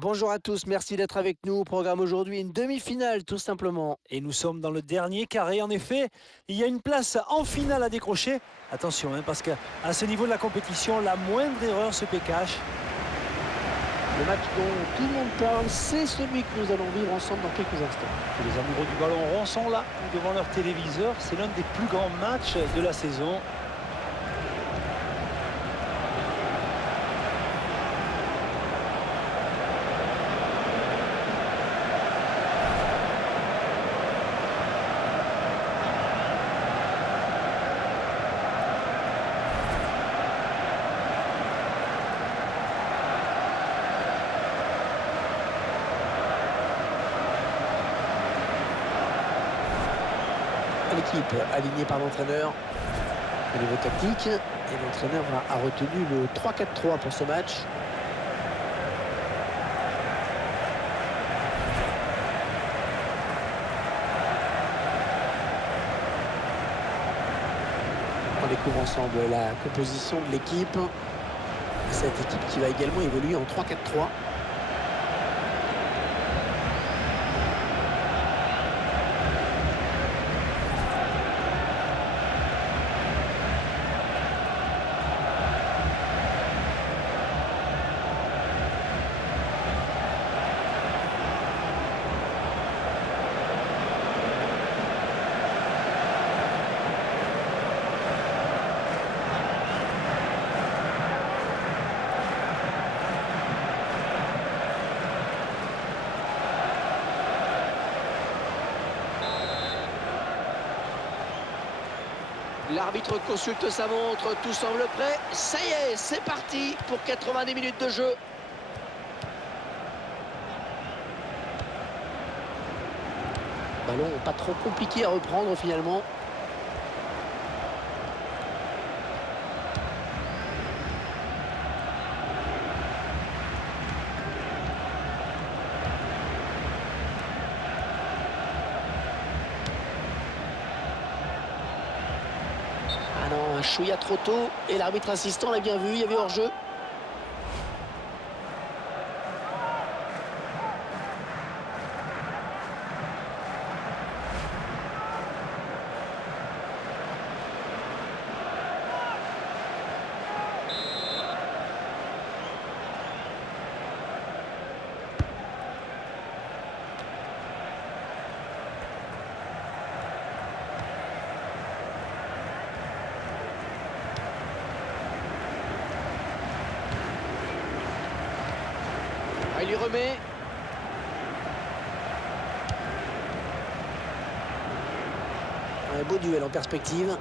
Bonjour à tous, merci d'être avec nous. Au programme aujourd'hui, une demi-finale tout simplement. Et nous sommes dans le dernier carré. En effet, il y a une place en finale à décrocher. Attention, parce qu'à ce niveau de la compétition, la moindre erreur se fait cash. Le match dont tout le monde parle, c'est celui que nous allons vivre ensemble dans quelques instants. Et les amoureux du ballon rond sont là, devant leur téléviseur. C'est l'un des plus grands matchs de la saison. L'équipe alignée par l'entraîneur au niveau tactique. Et l'entraîneur a retenu le 3-4-3 pour ce match. On découvre ensemble la composition de l'équipe. Cette équipe qui va également évoluer en 3-4-3. L'arbitre consulte sa montre, tout semble prêt. Ça y est, c'est parti pour 90 minutes de jeu. Ballon pas trop compliqué à reprendre finalement. Ah non, un chouïa trop tôt. Et l'arbitre assistant l'a bien vu, il y avait hors-jeu. Ah, il lui remet. Un beau duel en perspective.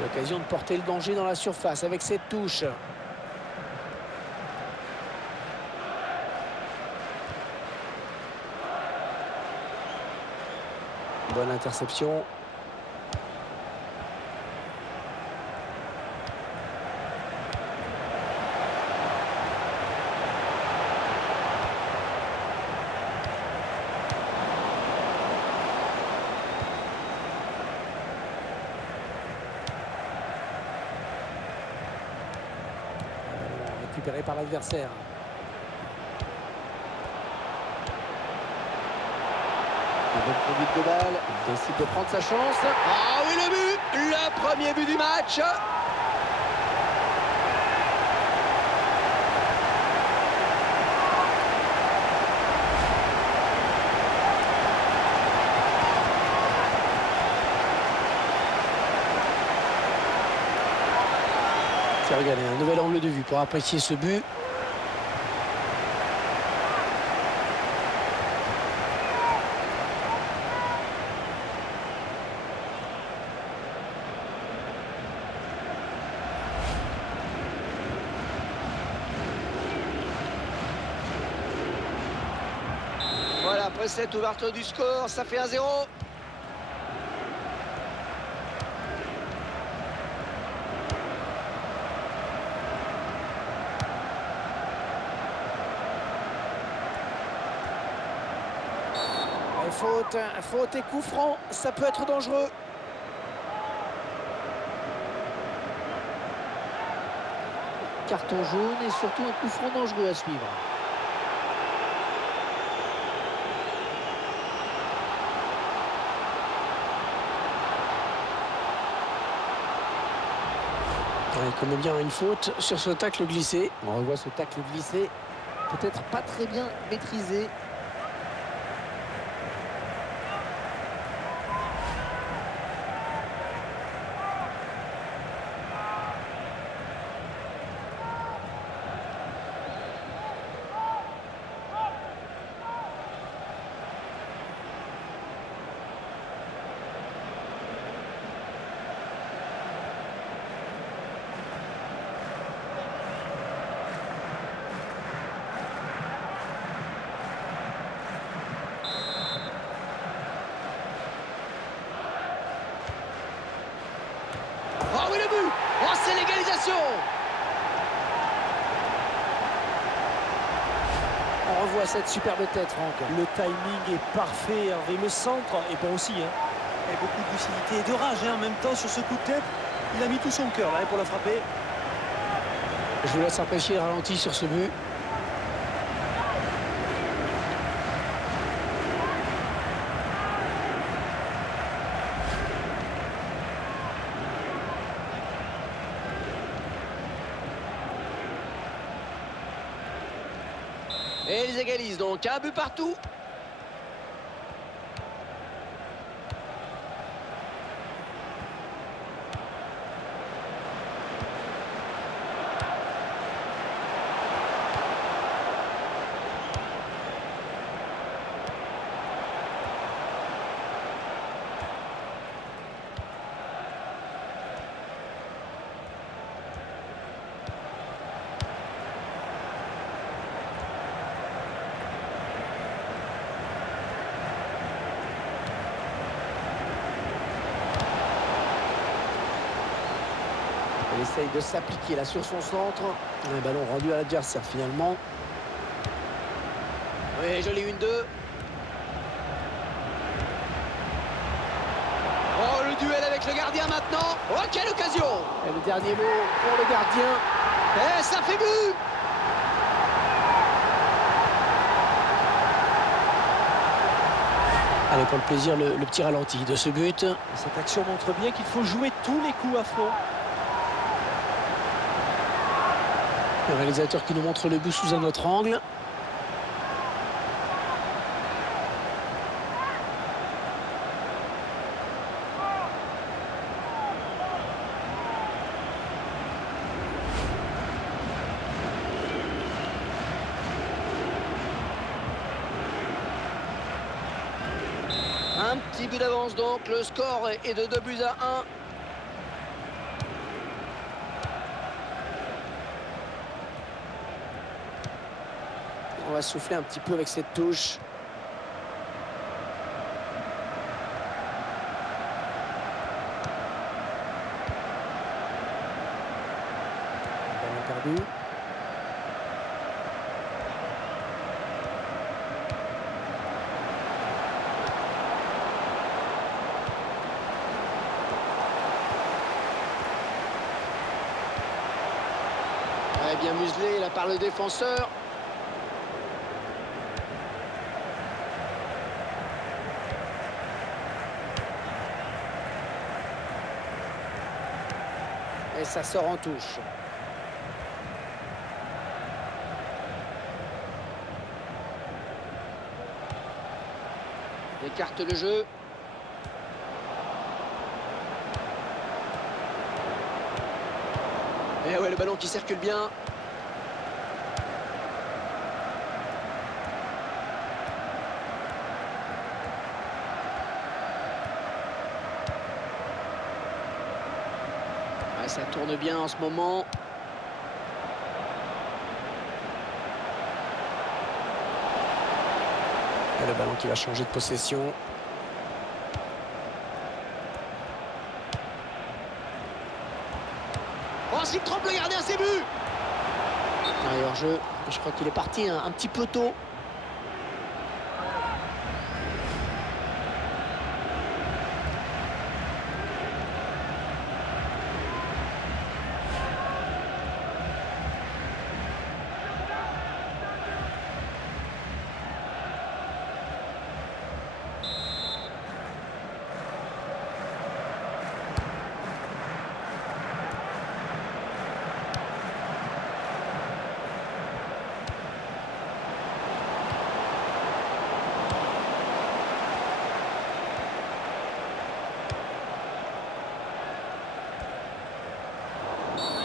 L'occasion de porter le danger dans la surface avec cette touche. Bonne interception. Récupéré par l'adversaire. Une bonne conduite de balle. Il décide de prendre sa chance. Ah oui, le but! Le premier but du match! Tiens, regardez, un nouvel angle de vue pour apprécier ce but. Voilà, après cette ouverture du score, ça fait 1-0. Faute et coup franc, ça peut être dangereux. Carton jaune et surtout un coup franc dangereux à suivre. Il commet bien une faute sur ce tacle glissé. On revoit ce tacle glissé, peut-être pas très bien maîtrisé. Oh oui, le but! Oh, c'est l'égalisation! On revoit cette superbe tête, Franck. Le timing est parfait, Hervé. Le centre est bon aussi. Et beaucoup de lucidité et de rage en même temps sur ce coup de tête. Il a mis tout son cœur là, pour la frapper. Je vous laisse apprécier le ralenti sur ce but. Et ils égalisent donc un but partout. Il essaye de s'appliquer là sur son centre. Un ballon rendu à l'adversaire finalement. Oui, joli 1-2. Oh, le duel avec le gardien maintenant. Oh, quelle occasion! Et le dernier mot pour le gardien. Et ça fait but! Allez, pour le plaisir, le petit ralenti de ce but. Cette action montre bien qu'il faut jouer tous les coups à fond. Le réalisateur qui nous montre le but sous un autre angle. Un petit but d'avance donc, le score est de 2-1. On va souffler un petit peu avec cette touche. Ballon perdu. Ouais, bien muselé là par le défenseur. Et ça sort en touche. Il écarte le jeu. Et ouais, le ballon qui circule bien. Ouais, ça tourne bien en ce moment. Et le ballon qui va changer de possession. Oh, s'il trompe le gardien, c'est but! Hors jeu, je crois qu'il est parti un petit peu tôt.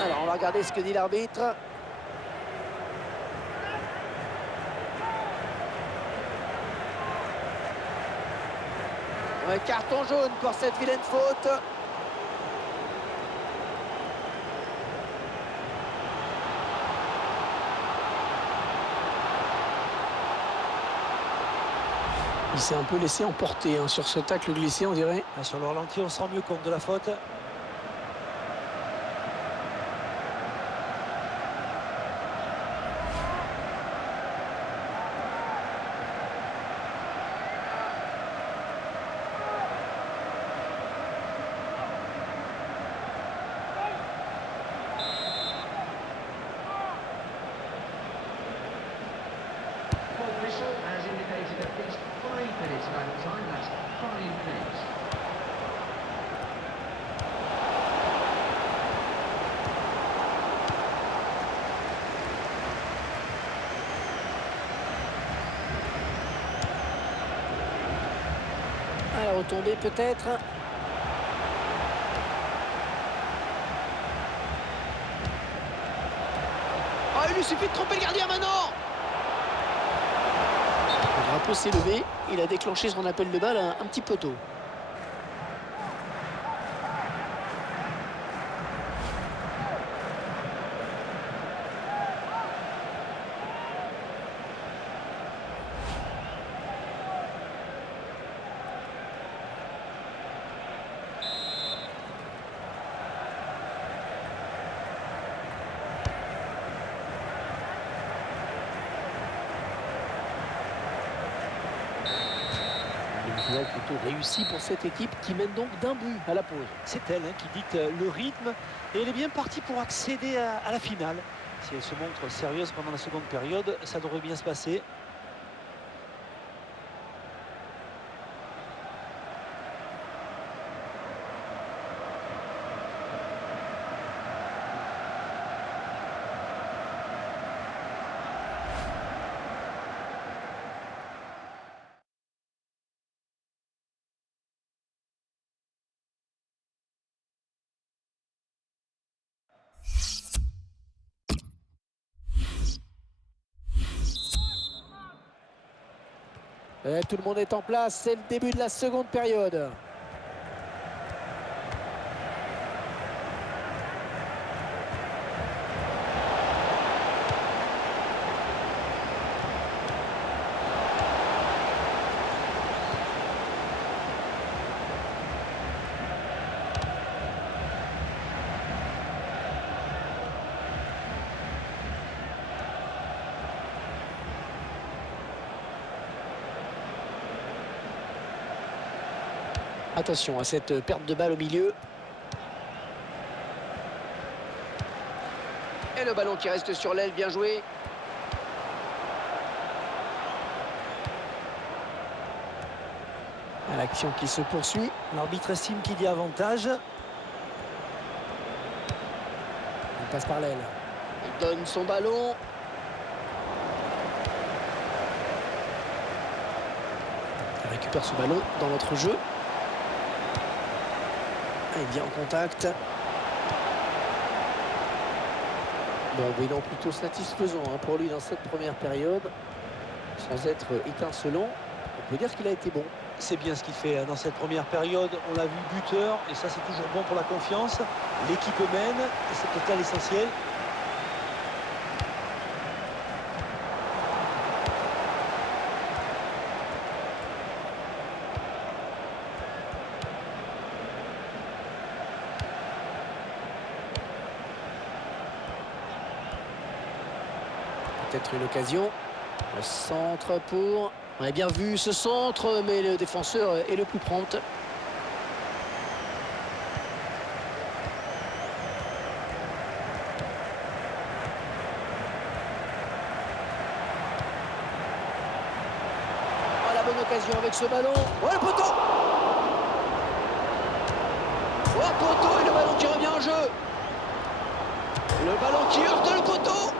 Alors, on va regarder ce que dit l'arbitre. Ouais, carton jaune pour cette vilaine faute. Il s'est un peu laissé emporter hein, sur ce tacle glissé, on dirait. Sur le ralenti, on se rend mieux compte de la faute. Whistle has indicated at least 5 minutes of added time. That's 5 minutes. À la retombée peut-être. Ah, il lui suffit de tromper le gardien maintenant. Le drapeau s'est levé. Il a déclenché son appel de balle un petit peu tôt. Une finale plutôt réussie pour cette équipe qui mène donc d'un but à la pause. C'est elle qui dicte le rythme et elle est bien partie pour accéder à la finale. Si elle se montre sérieuse pendant la seconde période, ça devrait bien se passer. Tout le monde est en place, c'est le début de la seconde période. Attention à cette perte de balle au milieu. Et le ballon qui reste sur l'aile, bien joué. L'action qui se poursuit. L'arbitre estime qu'il y a avantage. Il passe par l'aile. Il donne son ballon. Il récupère ce ballon dans notre jeu. Il vient en contact. Bon, bilan plutôt satisfaisant hein, pour lui dans cette première période. Sans être étincelant, on peut dire qu'il a été bon. C'est bien ce qu'il fait dans cette première période. On l'a vu buteur et ça c'est toujours bon pour la confiance. L'équipe mène et c'est peut-être là l'essentiel. Peut-être une occasion. Le centre pour... On a bien vu ce centre, mais le défenseur est le plus prompt. Oh, la bonne occasion avec ce ballon. Oh, le poteau! Oh, poteau et le ballon qui revient en jeu. Le ballon qui heurte le poteau.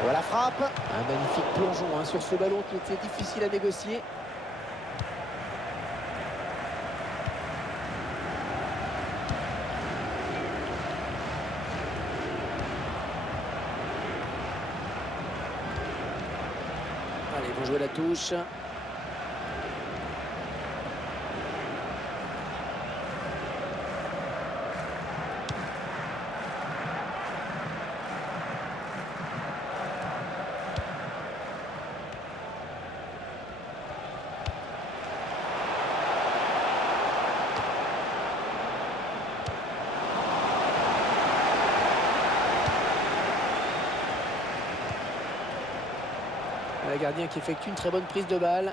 Voilà la frappe. Un magnifique plongeon hein, sur ce ballon qui était difficile à négocier. Allez, ils vont jouer la touche. Le gardien qui effectue une très bonne prise de balle.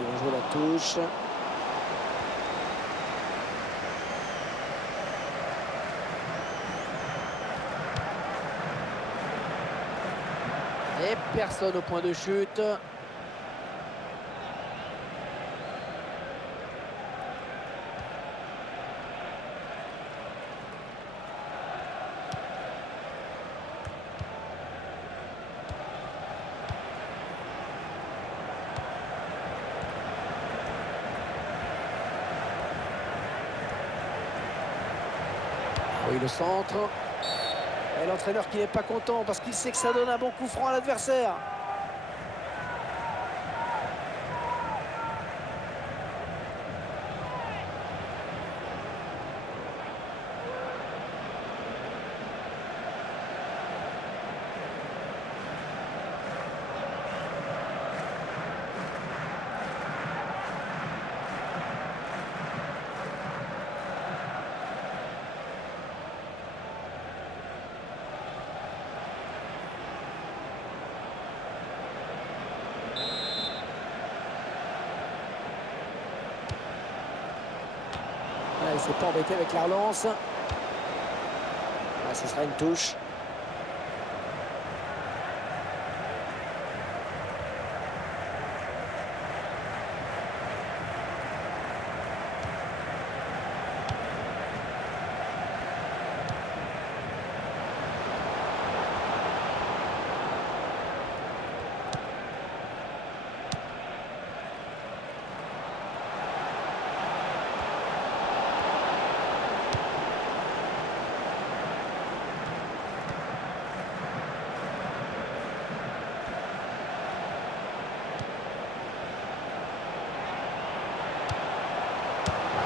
Et on joue la touche. Et personne au point de chute. Oui, le centre. Et l'entraîneur qui n'est pas content parce qu'il sait que ça donne un bon coup franc à l'adversaire. Ah, il ne s'est pas embêté avec la relance. Ah, ce sera une touche.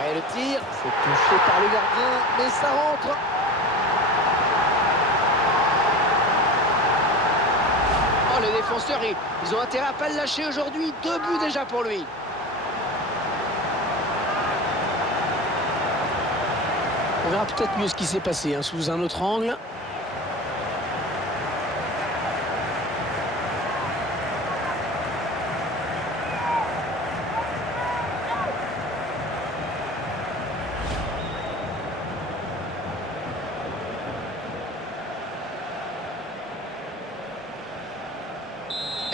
Et le tir, c'est touché par le gardien, mais ça rentre. Oh, les défenseurs, ils ont intérêt à pas le lâcher aujourd'hui. 2 buts déjà pour lui. On verra peut-être mieux ce qui s'est passé hein, sous un autre angle.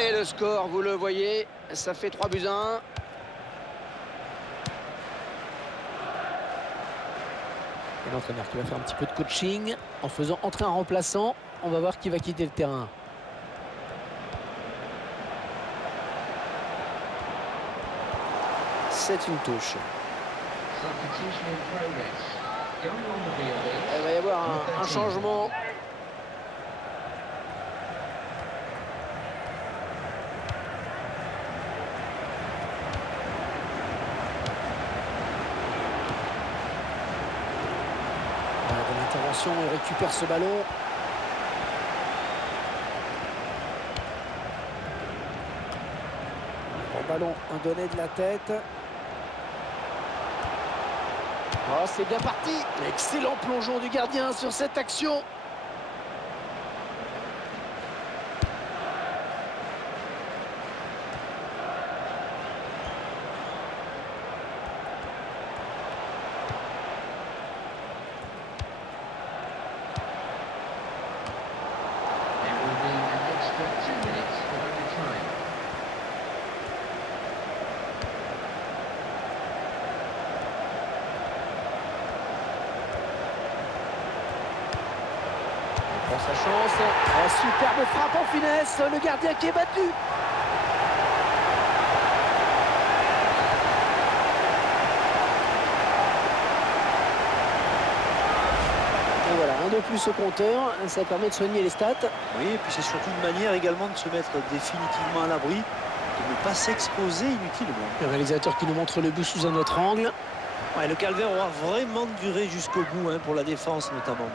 Et le score, vous le voyez, ça fait 3-1. Et l'entraîneur qui va faire un petit peu de coaching en faisant entrer un remplaçant. On va voir qui va quitter le terrain. C'est une touche. Substitution in progress. Going on the field is Il va y avoir un changement. Bonne intervention, il récupère ce ballon. Bon ballon, un donné de la tête. Oh, c'est bien parti. Excellent plongeon du gardien sur cette action. encore sa chance. Oh, superbe frappe en finesse. Le gardien qui est battu. Et voilà, un de plus au compteur. Ça permet de soigner les stats. Oui, et puis c'est surtout une manière également de se mettre définitivement à l'abri, de ne pas s'exposer inutilement. Le réalisateur qui nous montre le but sous un autre angle. Ouais, le calvaire aura vraiment duré jusqu'au bout, hein, pour la défense notamment.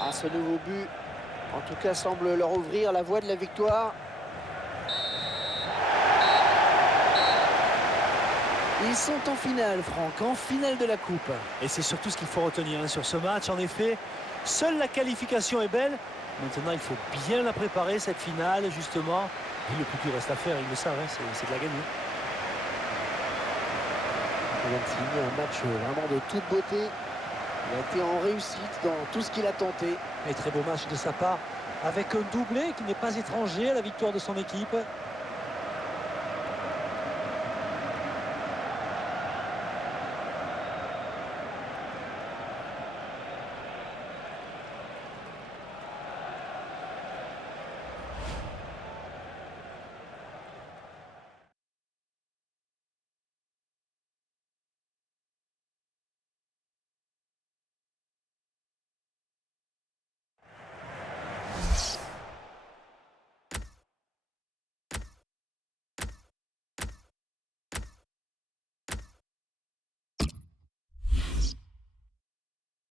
Ah, ce nouveau but, en tout cas, semble leur ouvrir la voie de la victoire. Ils sont en finale, Franck, en finale de la Coupe. Et c'est surtout ce qu'il faut retenir, hein, sur ce match. En effet, seule la qualification est belle. Maintenant, il faut bien la préparer, cette finale, justement. Et le plus dur reste à faire, ils le savent, hein, c'est de la gagner. Il vient de signer un match vraiment de toute beauté. Il a été en réussite dans tout ce qu'il a tenté. Et très beau match de sa part, avec un doublé qui n'est pas étranger à la victoire de son équipe.